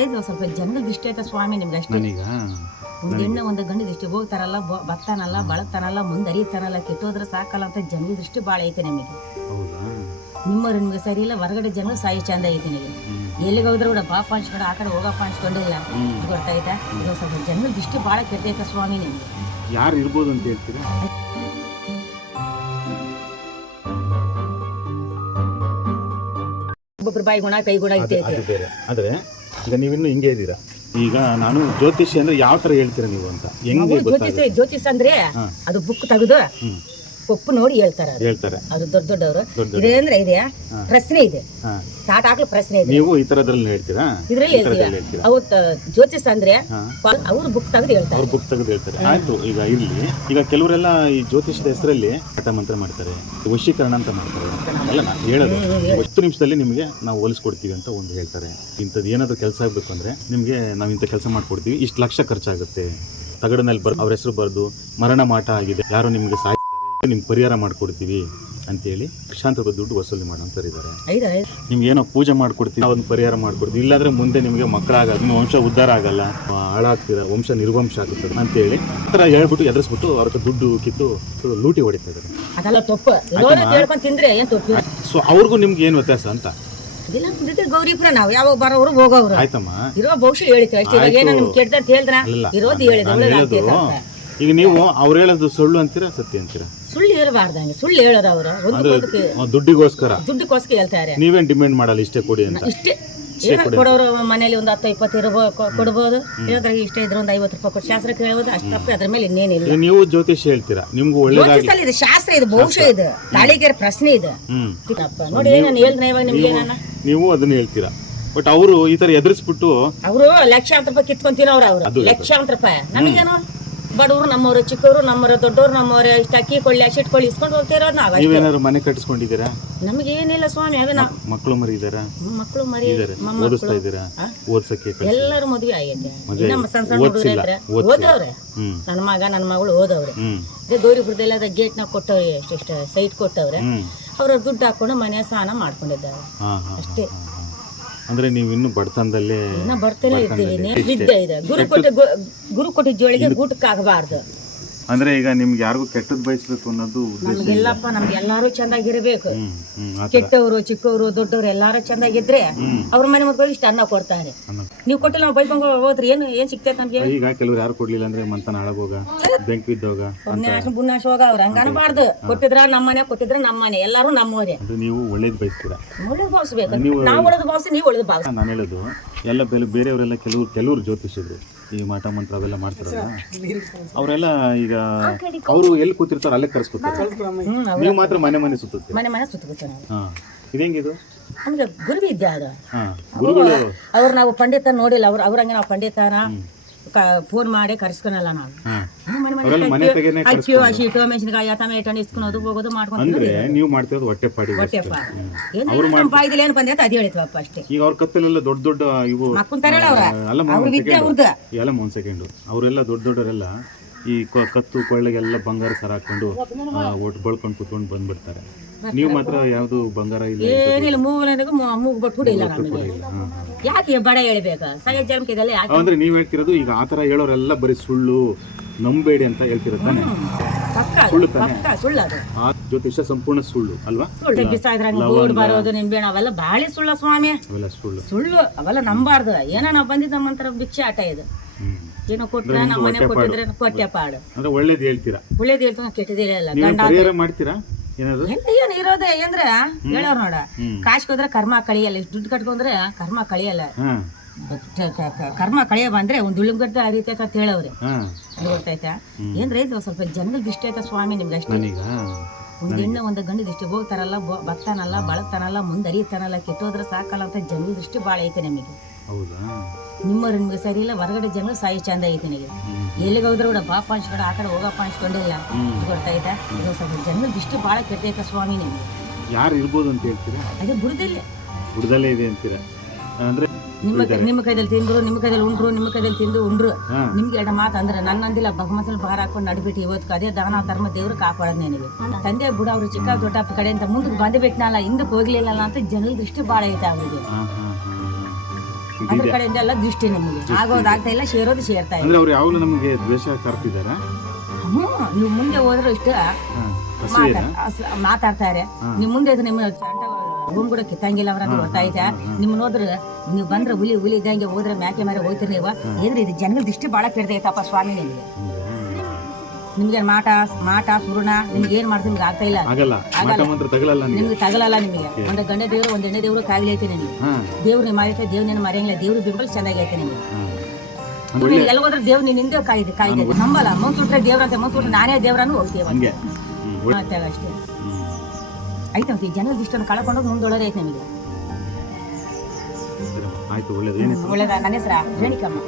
ಏನ್ರ ಇದು ಸ್ವಲ್ಪ ಜನಗಳ ದೃಷ್ಟಿ ಆಯ್ತಾ ಸ್ವಾಮಿ ನಿಮ್ಗೆ ಅಷ್ಟೇ. ನನಗ ಒಂದು ಹೆಣ್ಣು ಒಂದು ಗಂಡು ದೃಷ್ಟಿ ಹೋಗ್ತಾರಲ್ಲ ಬರ್ತಾನಲ್ಲ ಬಳತಾನಲ್ಲ ಮುಂದರಿತಾನಲ್ಲ ಕೆಟ್ಟೋದ್ರೆ ಸಾಕಲ್ಲ ಅಂತ ಜನಗಳ ದೃಷ್ಟಿ ಭಾಳ ಐತೆ ನಮಗೆ. ಹೌದಾ? ನಿಮ್ಗೆ ಸರಿ ಇಲ್ಲ, ಹೊರಗಡೆ ಜನಗಳು ಸಾಯಿ ಚಂದ ಐತೆ ನನಗೆ. ಎಲ್ಲಿಗೆ ಹೋದ್ರೆ ಕೂಡ ಪಾಪ ಅನ್ಸ್ಕೊಂಡು ಆ ಕಡೆ ಹೋಗಪ್ಪ ಅನ್ಸ್ಕೊಂಡಿಲ್ಲ. ಗೊತ್ತಾಯ್ತಾ? ಇದು ಸ್ವಲ್ಪ ಜನಗಳ ದೃಷ್ಟಿ ಭಾಳ ಕೆಟ್ಟೈತೆ ಸ್ವಾಮಿ ನಿಮ್ಗೆ. ಯಾರು ಇರ್ಬೋದು ಅಂತ ಹೇಳ್ತೀರಾ? ಒಬ್ಬೊಬ್ರು ಬಾಯಿ ಗುಣ ಕೈ ಗುಣ ಐತೆ. ಅದು ಬೇರೆ. ಆದರೆ ಈಗ ನೀವಿನ್ನು ಹಿಂಗೆ ಇದ್ದೀರಾ. ಈಗ ನಾನು ಜ್ಯೋತಿಷಿ ಅಂದ್ರೆ ಯಾವ ತರ ಹೇಳ್ತೀರಾ ನೀವು ಅಂತ ಹೆಂಗೆ ಜ್ಯೋತಿಷ್ ಅಂದ್ರೆ ಅದು ಬುಕ್ ತೆಗೆದು ಕೊಪ್ಪು ನೋಡಿ ಹೇಳ್ತಾರೆ. ಅದು ದೊಡ್ಡವರು ಇದೇಂದ್ರೆ ಇದೆಯಾ ಪ್ರಶ್ನೆ ಇದೆ, ತಾಟ ಹಾಕ್ಲು ಪ್ರಶ್ನೆ ಇದೆ. ನೀವು ಈ ತರದ್ರಲ್ಲಿ ಹೇಳ್ತೀರಾ? ಇದ್ರಲ್ಲಿ ಹೇಳ್ತೀರಾ? ಅವು ಜ್ಯೋತಿಷ್ ಅಂದ್ರೆ ಅವ್ರು ಬುಕ್ ತೆಗೆದು ಹೇಳ್ತಾರೆ. ಅವ್ರು ಬುಕ್ ತೆಗೆದು ಹೇಳ್ತಾರೆ. ಆಯ್ತು, ಈಗ ಇರ್ಲಿ. ಈಗ ಕೆಲವರೆಲ್ಲ ಈ ಜ್ಯೋತಿಷದ ಹೆಸರಲ್ಲಿ ಹಠ ಮಂತ್ರ ಮಾಡ್ತಾರೆ, ವಶೀಕರಣ ಅಂತ ಮಾಡ್ತಾರೆ. ಅಲ್ಲ, ನಾ ಹೇಳೋದು 10 ನಿಮಿಷದಲ್ಲಿ ನಿಮಗೆ ನಾವು ಹೋಲಿಸ್ಕೊಡ್ತೀವಿ ಅಂತ ಒಂದು ಹೇಳ್ತಾರೆ. ಇಂಥದ್ದು ಏನಾದರೂ ಕೆಲಸ ಆಗಬೇಕು ಅಂದ್ರೆ ನಿಮಗೆ ನಾವು ಇಂಥ ಕೆಲಸ ಮಾಡ್ಕೊಡ್ತೀವಿ, ಇಷ್ಟು ಲಕ್ಷ ಖರ್ಚಾಗುತ್ತೆ, ತಗಡಿನಲ್ಲಿ ಅವ್ರ ಹೆಸರು ಬರೆದು ಮರಣ ಮಾಟ ಆಗಿದೆ, ಯಾರು ನಿಮಗೆ ನಿಮ್ಗೆ ಪರಿಹಾರ ಮಾಡ್ಕೊಡ್ತೀವಿ ಅಂತೇಳಿ ಲಕ್ಷಾಂತರ ರೂಪಾಯಿ ದುಡ್ಡು ವಸೂಲಿ ಮಾಡೋಂಥವ್ರಿದ್ದಾರೆ. ನಿಮ್ಗೆ ಏನೋ ಪೂಜೆ ಮಾಡ್ಕೊಡ್ತೀವಿ, ಒಂದು ಪರಿಹಾರ ಮಾಡ್ಕೊಡ್ತೀವಿ, ಇಲ್ಲಾಂದ್ರೆ ಮುಂದೆ ನಿಮಗೆ ಮಕ್ಕಳಾಗಲ್ಲ, ನಿಮ್ಮ ವಂಶ ಉದ್ಧಾರ ಆಗಲ್ಲ, ಹಾಳಾಗ್ತೀರ, ವಂಶ ನಿರ್ವಂಶ ಆಗುತ್ತದೆ ಅಂತೇಳಿ ಆ ಥರ ಹೇಳ್ಬಿಟ್ಟು ಎದುರಿಸ್ಬಿಟ್ಟು ಅವ್ರ ದುಡ್ಡು ಕಿತ್ತು ಲೂಟಿ ಹೊಡಿತಾ ಇದ್ದಾರೆ. ಸೊ ಅವ್ರಿಗೂ ನಿಮ್ಗೆ ಏನು ವ್ಯತ್ಯಾಸ ಅಂತ? ಗೌರಿಪುರ ನಾವು ಯಾವಾಗ ಬರೋರು ಹೋಗೋರು ಆಯ್ತಮ್ಮ, ಇರೋ ಭವಿಷ್ಯ ಹೇಳಿದ್ವಿ ಅಷ್ಟೇ. ಇರೋದು ಹೇಳಿದ್ರು. ಈಗ ನೀವು ಅವ್ರು ಹೇಳೋದು ಸುಳ್ಳು ಅಂತೀರಾ ಸತ್ಯ ಅಂತೀರಾ? ಸುಳ್ಳು ಹೇಳಬಾರ್ದಂಗೆ, ಸುಳ್ಳು ಹೇಳೋರು ಅವರು ದುಡ್ಡಿಗೋಸ್ಕರ ಹೇಳ್ತಾರೆ. ನೀವೇನ್ ಡಿಮ್ಯಾಂಡ್ ಮಾಡಲ್ಲ ಇಷ್ಟೇ ಕೊಡಿ ಅಂತ? ಇಷ್ಟೇ ಕೊಡೋರು ಮನೇಲಿ ಒಂದು 10-20 ಇರಬಹುದು ಕೊಡ್ಬೋದು. ಇಷ್ಟ ಇದ್ರೆ ಒಂದು 50 ರೂಪಾಯಿ ಕೊಟ್ಟು ಶಾಸ್ತ್ರ ಕೇಳಬಹುದು, ಅಷ್ಟಪ್ಪ. ಅದ್ರ ಮೇಲೆ ಇನ್ನೇನಿಲ್ಲ. ನೀವು ಜ್ಯೋತಿಷ ಹೇಳ್ತೀರಾ, ನಿಮ್ಗೂ ಒಳ್ಳೆದಾಗಲಿ. ಇದು ಶಾಸ್ತ್ರ, ಇದು ಭವಿಷ್ಯ, ಇದು ತಾಳಿಗೆರೆ ಪ್ರಶ್ನೆ ಇದೆ. ನೋಡಿ ನಾನು ಹೇಳಿದ್ರೆ ಇವಾಗ ನಿಮ್ಗೆ ನೀವು ಅದನ್ನ ಹೇಳ್ತೀರಾ. ಬಟ್ ಅವರು ಈ ತರ ಎದುರಿಸ್ಬಿಟ್ಟು ಅವರು ಲಕ್ಷಾಂತರ ರೂಪಾಯಿ ಕಿತ್ಕೊಂತಿನವ್ರು. ಅವರು ಲಕ್ಷಾಂತರ ರೂಪಾಯಿ. ನಮಗೇನು ಬಡವರು, ನಮ್ಮವರು ಚಿಕ್ಕವರು, ನಮ್ಮವರು ದೊಡ್ಡವರು, ನಮ್ಮವರು ಇಷ್ಟ ಅಕ್ಕಿ ಕೊಳ್ಳಿ ಅಶಿಟ್ ಕೊಳ್ಳಿ ಇಸ್ಕೊಂಡು ಹೋಗ್ತಿರೋದು ನಾವು. ನೀವೇನಾದ್ರು ಮನೆ ಕಟ್ಟಿಸ್ಕೊಂಡಿದ್ದೀರಾ? ನಮಗೆ ಏನಿಲ್ಲ ಸ್ವಾಮಿ. ಅದೇ ಮಕ್ಕಳು ಮರಿ ಇದಾರಾ? ಮಕ್ಕಳು ಮರಿ ಓದಿಸ್ತಾ ಇದ್ದೀರಾ? ಓದ್ಸಕ್ಕೆ ಎಲ್ಲರೂ ಮದುವೆ ಆಗೈತೆ. ನಮ್ಮ ಸಣ್ಣ ಸಣ್ಣ ಹುಡುಗರು ಇದ್ರೆ ಓದವ್ರೆ. ನನ್ನ ಮಗ ನನ್ನ ಮಗಳು ಓದವ್ರೆ. ಅದೇ ಗೌರಿಪುರದಲ್ಲಿ ಅದ ಗೇಟ್ ನ ಕೊಟ್ಟವ್ರೆ, ಎಷ್ಟೆಷ್ಟು ಸೈಟ್ ಕೊಟ್ಟವ್ರೆ. ಅವ್ರ ದುಡ್ಡು ಹಾಕೊಂಡು ಮನೆ ಸ್ನಾನ ಮಾಡ್ಕೊಂಡಿದ್ದಾರೆ ಅಷ್ಟೇ. ಅಂದ್ರೆ ನೀವು ಇನ್ನು ಬಡತನದಲ್ಲೇ ಬರ್ತಾನೆ ಇರ್ತೀವಿ. ವಿದ್ಯೆ ಇದೆ. ಗುರು ಕೊಟ್ಟಿದ್ದ ಜೋಳಿಗೆ ಗೂಟಕ್ಕಾಗಬಾರ್ದು. ಅಂದ್ರೆ ಈಗ ನಿಮ್ಗೆ ಯಾರಿಗೂ ಕೆಟ್ಟದ್ ಬಯಸ್ಬೇಕು ಅನ್ನೋದು ನಮ್ಗೆಲ್ಲಪ್ಪ, ನಮ್ಗೆ ಎಲ್ಲಾರು ಚಂದಾಗಿರ್ಬೇಕು. ಕೆಟ್ಟವರು ಚಿಕ್ಕವರು ದೊಡ್ಡವರು ಎಲ್ಲಾರು ಚಂದಾಗಿದ್ರೆ ಅವ್ರ ಮನೆ ಮಕ್ಕಳು ಇಷ್ಟ ಅನ್ನ ಕೊಡ್ತಾರೆ. ನೀವು ಕೊಟ್ಟಿಲ್ಲ ನಾವು ಬೈಕೊಂಡ್ ಹೋದ್ರಿ ಏನ್ ಸಿಗ್ತೈತೆ ನಮ್ಗೆ? ಈಗ ಕೆಲವ್ರು ಯಾರು ಕೊಡ್ಲಿಲ್ಲ ಅಂದ್ರೆ ಮಂತನ ಹಾಳಾಗೋಗ, ಬೆಂಕಿ ಬಿದ್ದೋಗ, ಬುನ್ನಾಶ ಹೋಗ. ಅವ್ರ ಹಂಗ ಅನ್ಬಾರ್ದು. ಕೊಟ್ಟಿದ್ರ ನಮ್ಮನೆ, ಕೊಟ್ಟಿದ್ರ ನಮ್ಮನೆ, ಎಲ್ಲಾರು ನಮ್ಮೋರೆ. ನೀವು ಒಳ್ಳೇದ್ ಬಯಸ್ತೀರಾ? ಒಳ್ಳೇದ್ ಭಾವಿಸ್ಬೇಕು. ನಾವು ಒಳ್ಳೇದು ಭಾವಿಸಿ, ನೀವು ಒಳ್ಳೇದು ಭಾವಿಸಿ. ನಾನು ಹೇಳೋದು ಎಲ್ಲ ಬೇರೆಯವರೆಲ್ಲ ಕೆಲವರು ಜ್ಯೋತಿಷಿದ್ರು ಈ ಮಾಟ ಮಂತ್ರ ಅವೆಲ್ಲ ಮಾಡ್ತಾರಲ್ಲ, ಅವರೆಲ್ಲ ಈಗ ಅವರು ಎಲ್ಲಿ ಕೂತಿರ್ತಾರ ಅಲ್ಲೇ ಕರ್ಸ್ಕೊತಾರೆ. ನೀವು ಮಾತ್ರ ಮನೆ ಸುತ್ತುತ್ತೆ. ಮನೆ ಸುತ್ತುತ್ತೆ. ಇದೇಂಗಿದು ನಮ್ಗೆ ಗುರುವಿದ್ಯೆ ಅದು. ಅವ್ರು ನಾವು ಪಂಡಿತ ನೋಡಿಲ್ಲ. ಅವ್ರಂಗೆ ನಾವು ಪಂಡಿತನ ಫೋನ್ ಮಾಡಿ ಕರ್ಸ್ಕೊಳಲ್ಲ. ನಾವು ಅಕ್ಕಿ ಮೆಣಸಿನಕಾಯಿ ಟೊಮೆಟೊ ಇಸ್ಕೊಳೋದು ಹೋಗೋದು ಮಾಡ್ಕೊಂಡು. ನೀವು ಮಾಡ್ತಿರೋದು ಹೊಟ್ಟೆಪಾಡಿ. ಬಾಯ್ದಲ್ಲಿ ಏನು ಬಂದೈತೆ ಅದು ಹೇಳಿದ್ವಪ್ಪ ಅಷ್ಟೇ. ಈಗ ಅವ್ರ ಕತ್ತಲೆಲ್ಲ ದೊಡ್ಡ ಇವು ಮಕ್ಕಂತಾರಲ್ಲ ಎಲ್ಲ ಒಂದ್ ಸೆಕೆಂಡ್. ಅವರೆಲ್ಲ ದೊಡ್ಡವರೆಲ್ಲ ಈ ಕತ್ತು ಕೊಳ್ಳೆಗೆಲ್ಲ ಬಂಗಾರ ಸರ ಹಾಕೊಂಡು ಒಟ್ಟು ಬಳ್ಕೊಂಡು ಕುತ್ಕೊಂಡು ಬಂದ್ಬಿಡ್ತಾರೆ. ನೀವು ಮಾತ್ರ ಯಾವ್ದು ಬಂಗಾರ ಇಲ್ಲ, ಏನಿಲ್ಲ. ಮೂಗು ಬಟ್ಟು ಇಲ್ಲ ನಮಗೆ. ಯಾಕೆ ಬಡ ಹೇಳ್ಬೇಕ? ಸಗದ ಜನ್ಮಕ್ಕೆ ಇದೆಲ್ಲ ಯಾಕೆ ಅಂದ್ರೆ ನೀವ್ ಹೇಳ್ತಿರೋದು ಈಗ ಆತರ ಹೇಳೋರೆಲ್ಲ ಬರೀ ಸುಳ್ಳು, ನಂಬೇಡಿ ಅಂತ ಹೇಳ್ತಿರೋ ತಾನೆ? ಸುಳ್ಳು ತಾನೆ? ಸುಳ್ಳು ಅದು. ಆ ಜ್ಯೋತಿಷ ಸಂಪೂರ್ಣ ಸುಳ್ಳು ಅಲ್ವಾ? ಗೋಡ್ ಬರೋದು ನಿಂಬೆಣ್ಣ ಅವೆಲ್ಲ ಬಾಳೆ ಸುಳ್ಳ ಸ್ವಾಮಿ. ಅವೆಲ್ಲ ಸುಳ್ಳು, ಅವೆಲ್ಲ ನಂಬಾರ್ದು. ಏನೋ ನಾವು ಬಂದಿದ್ದ ನಮ್ಮಂತರ ಭಿಕ್ಷೆ ಆಟ ಇದು. ಏನೋ ಕೊಟ್ರೆ ನಮ್ಮ ಮನೆ ಕೊಟ್ಟಿದ್ರೆ ಕೊಟ್ಟೆ ಪಾಡು. ಅಂದ್ರೆ ಒಳ್ಳೇದು ಹೇಳ್ತೀರಾ? ಒಳ್ಳೇದು ಹೇಳ್ತಾನೆ, ಕೆಟ್ಟದೇ ಇಲ್ಲ. ಗಂಡ ಮಾಡ್ತೀರಾ? ಏನ್ ಇರೋದೆ ಅಂದ್ರೆ ಹೇಳೋರ್ ನೋಡ, ಕಾಶ್ಕೋದ್ರೆ ಕರ್ಮ ಕಳಿಯಲ್ಲ. ಇಷ್ಟು ದುಡ್ಡು ಕಟ್ಕೊಂಡ್ರೆ ಕರ್ಮ ಕಳಿಯಲ್ಲ. ಕರ್ಮ ಕಳಿಯ ಬಂದ್ರೆ ಒಂದ್ ಉಳ್ಳಿಗಡ್ಡ ಹರಿತೈತೆ ಅಂತ ಹೇಳವ್ರೆ. ಅದು ಗೊತ್ತಾಯ್ತಾ? ಏನ್ರ ಇದು ಸ್ವಲ್ಪ ಜನಗಳ ದೃಷ್ಟಿ ಆಯ್ತಾ ಸ್ವಾಮಿ ನಿಮ್ಗೆ ಅಷ್ಟೇ. ಒಂದ್ ಹೆಣ್ಣು ಒಂದು ಗಂಡು ದೃಷ್ಟಿ ಹೋಗ್ತಾರಲ್ಲ ಬರ್ತಾನಲ್ಲ ಬಳತಾನಲ್ಲ ಮುಂದರಿತಾನಲ್ಲ ಕೆಟ್ಟೋದ್ರೆ ಸಾಕಲ್ಲ ಅಂತ ಜನಗಳ ದೃಷ್ಟಿ ಭಾಳ ಐತೆ ನಮಗೆ. ನಿಮ್ಗೆ ಸರಿ ಇಲ್ಲ, ಹೊರಗಡೆ ಜನಗಳು ಸಾಯಿ ಚಂದ ಐತೆ ನನಗೆ. ಎಲ್ಲಿಗೆ ಹೋದ್ರೆ ಕೂಡ ಪಾಪ ಅನ್ಸ್ಕೊಂಡು ಆ ಕಡೆ ಹೋಗಪ್ಪ ಅನ್ಸ್ಕೊಂಡಿಲ್ಲ. ಗೊತ್ತಾಯ್ತಾ? ಇದು ಸ್ವಲ್ಪ ಜನಗಳ ದೃಷ್ಟಿ ಭಾಳ ಕೆಟ್ಟೈತೆ ಸ್ವಾಮಿ ನಿಮ್ಗೆ. ಯಾರು ಇರ್ಬೋದು ಅಂತ ಹೇಳ್ತೀರಾ? ಅದೇ ಬುಡದಲ್ಲೇ ಇದೆ ಅಂತೀರಾ? ಅಂದ್ರೆ ನಿಮ್ಮ ಕೈದಲ್ಲಿ ತಿಂದ್ರು, ನಿಮ್ಮ ಕೈದಲ್ಲಿ ಉಂಡ್ರು, ನಿಮ್ಮ ಕೈದಲ್ಲಿ ತಿಂದು ಉಂಡ್ರು. ನಿಮ್ಗೆ ಎರಡು ಮಾತು ಅಂದ್ರೆ ನನ್ನಂದಿಲ್ಲ ಭಗವಂತನ ಭಾರ ಹಾಕೊಂಡು ನಡ್ಬಿಟ್ಟು ಇವತ್ತು ಅದೇ ದಾನ ಧರ್ಮ ದೇವ್ರು ಕಾಪಾಡೋದು ನನಗೆ. ತಂದೆ ಬುಡ ಅವ್ರು ಚಿಕ್ಕ ದೊಡ್ಡಪ್ಪ ಕಡೆಯಿಂದ ಮುಂದಕ್ಕೆ ಬಂದು ಬಿಟ್ನಲ್ಲ, ಹಿಂದಕ್ಕೆ ಹೋಗ್ಲಿಲ್ಲ ಅಂತ ಜನಗಳ ದೃಷ್ಟಿ ಭಾಳ ಐತೆ ಅವ್ರಿಗೆ. ಅದ್ರ ಕಡೆಯಿಂದ ಎಲ್ಲ ದೃಷ್ಟಿ ನಮಗೆ ಆಗೋದಾಗ್ತಾ ಇಲ್ಲ, ಸೇರೋದು ಸೇರ್ತಾ ಇಲ್ಲ. ಅಂದ್ರೆ ಅವ್ರು ಯಾವಾಗಲೂ ನಮಗೆ ದ್ವೇಷ ಕಾರ್ತಿದಾರ. ನೀವು ಮುಂದೆ ಹೋದ್ರೆ ಇಷ್ಟ ಮಾತಾಡ್ತಾರೆ. ನಿಮ್ ಮುಂದೆ ನಿಮ್ಮ ರೂಮ್ ಕೂಡ ಕಿತ್ತಂಗಿಲ್ಲ ಅವ್ರ ಗೊತ್ತಾಯ್ತಾ. ನಿಮ್ ನೋಡ್ರೆ ನೀವು ಬಂದ್ರೆ ಹುಲಿ ಇದ್ದಂಗೆ ಹೋದ್ರೆ ಮ್ಯಾಕೆ ಮೇಲೆ ಹೋಗ್ತೀರಿ ನೀವು. ಏನ್ರಿ ಇದು ಜನಗಳ ದೃಷ್ಟಿ ಬಹಳ ಕೆಡ್ದೈತಪ್ಪ ಸ್ವಾಮಿ. ನಿಮ್ಗೆ ಮಾಟ ಸುರುಣ ನಿಮ್ಗೆ ಏನ್ ಮಾಡ್ತೀನಿ ನಿಮ್ಗೆ ಆಗ್ತಾ ಇಲ್ಲ, ನಿಮ್ಗೆ ತಗಲಲ್ಲ. ನಿಮಗೆ ಒಂದು ಗಂಡ ದೇವ್ರು ಒಂದ್ ಎಣ್ಣೆ ದೇವ್ರು ಕಾಯಿಲೆ ಐತೆ ನಿಮಗೆ. ದೇವ್ರನ್ನ ಮಾರಿತೆ ದೇವ್ರನ್ನ ಮರೆಯಂಗಿಲ್ಲ. ದೇವ್ರ ಬಿಂಬಲ್ ಚೆನ್ನಾಗಿ ಐತೆ ನಿಮಗೆ. ಎಲ್ಲ ಹೋದ್ರೆ ದೇವ್ರು ನಿಂದೆ ಕಾಯ್ದೆ ನಂಬಲ್ಲ. ಮನ್ಸುಟ್ರೆ ದೇವ್ರಂತೆ ಮನ್ಸುಟ್ರೆ ನಾನೇ ದೇವ್ರನ್ನು ಹೋಗ್ತೇವೆ ಅಷ್ಟೇ ಐತೆ. ಈ ಜನಗಳ ಇಷ್ಟನ್ನು ಕಳ್ಕೊಂಡೋಗಿ ಮುಂದೊಳಗೆ ಐತೆ ನಿಮಗೆ. ಆಯ್ತು, ಒಳ್ಳೇದು. ಒಳ್ಳೇದ. ನನ್ನ ಹೆಸರ ರೇಣಿಕಮ್ಮ.